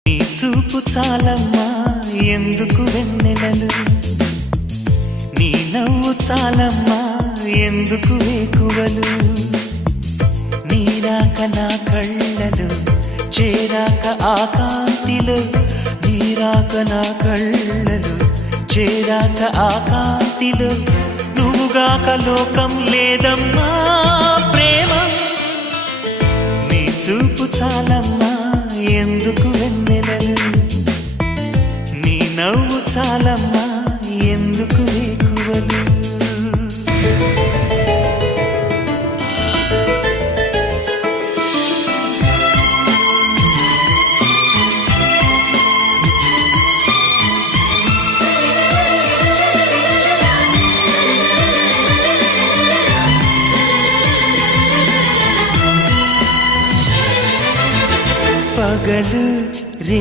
నీ చూపు చాలమ్మా ఎందుకు వెన్నెలలు, నీ నవ్వు చాలమ్మా ఎందుకు వేకువలు, నీరాక నా కళ్ళలు చేరాక ఆ కాంతిలో, నీరాక నా కళ్ళలు చేరాక ఆ కాంతిలో, నువ్వుగాక లోకం లేదమ్మా ప్రేమ. నీ చూపు చాలమ్మా ఎందుకు వెన్నెలలు, నీ నవ్వు చాలమ్మా ఎందుకు వేకువలు. పగలు